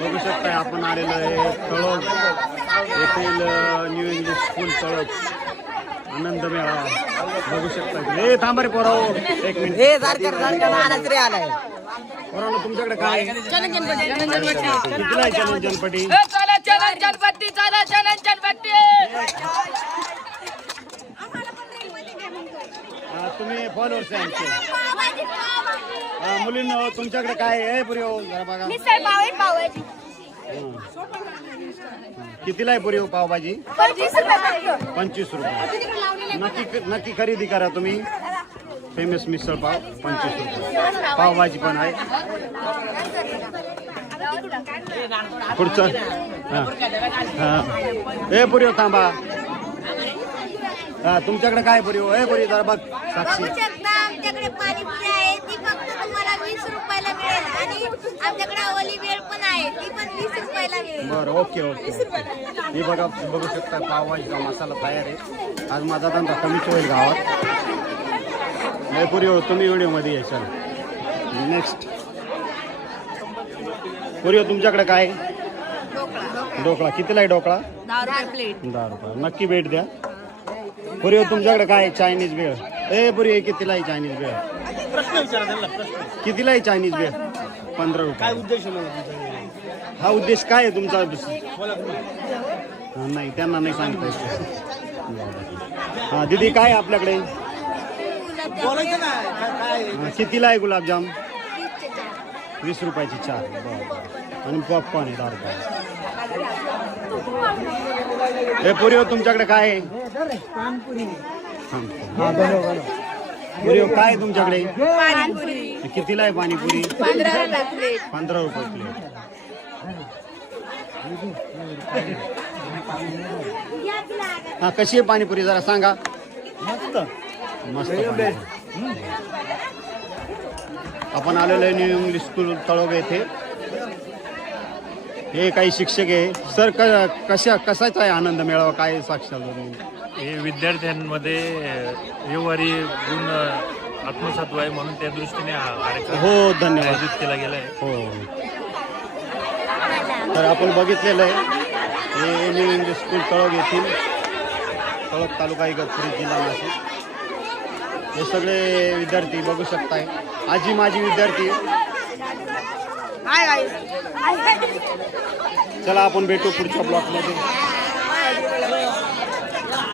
बघू शकता आपण आलेलो आहे तळोग येथील न्यू इंग्लिश स्कूल तळोग आनंद मेळावा बघू शकता. हे थांबा रे पोराओ एक मिनिट. हे सरकार महाराष्ट्र आलाय. पोरानो तुमच्याकडे काय कितीला आहे चलन जनपटी? तुम्ही फॉलोअर्स आहे आमचे. मुलींनो तुमच्याकडे काय आहे पुरी हो जरा बघा. कितीला आहे पुरी हो पावभाजी? 25 रुपये. नक्की खरेदी करा तुम्ही. फेमस मिसळ पाव 25 रुपये. पावभाजी पण आहे. पुढचं हे पुरी हो थांबा. तुमच्याकडे काय पुरी हो? हे पुरी जरा बघ साक्षी. आमच्याकडे पाणीपुरी आहे ती फक्त तुम्हाला 20 रुपयाला मिळेल आणि आमच्याकडे ओली बेळ पण आहे ती पण 20 रुपयाला मिळेल. बरं ओके ओके. ही बघा बघू शकता पावभाजीचा मसाला तयार आहे. आज माझा धंदा कमीच होईल गावात. नाही पुरी हो तुम्ही व्हिडिओमध्ये यायचं. नेक्स्ट पुरी हो तुमच्याकडे काय? ढोकळा. कितीला आहे ढोकळा? 10 प्लेट. 10 रुपये. नक्की भेट द्या. पुरी हो तुमच्याकडे काय? चायनीज भेळ. ए पुरी कितीला आहे चायनीज भेळ? प्रश्न विचारा त्यांना प्रश्न. कितीला आहे चायनीज भेळ? 15 रुपये. काय उद्देश हा उद्देश काय आहे तुमचा? नाही त्यांना नाही सांगता येत. हा दीदी काय आहे आपल्याकडे? बोलायचं ना काय कितीला आहे गुलाबजाम? 20 रुपयाची 4. बरं. आणि पॉपकॉर्न आहे 10 रुपये. हे पुरी हो तुमच्याकडे काय आहे? पुरी हो काय आहे तुमच्याकडे? पाणीपुरी कितीला आहे पाणीपुरी? 15 प्लेट. 15 रुपये प्लेट. हा कशी आहे पाणीपुरी जरा सांगा. मस्त मस्त पाणीपुरी. आपण आलेलो आहे न्यू इंग्लिश स्कूल तळोग येथे. हे काही शिक्षक आहे. सर कशाचा आहे आनंद मेळावा? काय साक्षात हे विद्यार्थ्यांमध्ये व्यवहारी गुण आत्मसात व्हावे म्हणून त्या दृष्टीने हा कार्यक्रम हो धन्यवाद आयोजित केला गेला आहे. हो. तर आपण बघितलेलं आहे हे न्यू इंग्लिश स्कूल तळोग येथील तळोग तालुका इगतपुरी जिल्हा नाशिक. हे सगळे विद्यार्थी बघू शकताय. आजी माझी विद्यार्थी. चला आपण भेटू पुढच्या ब्लॉकमध्ये.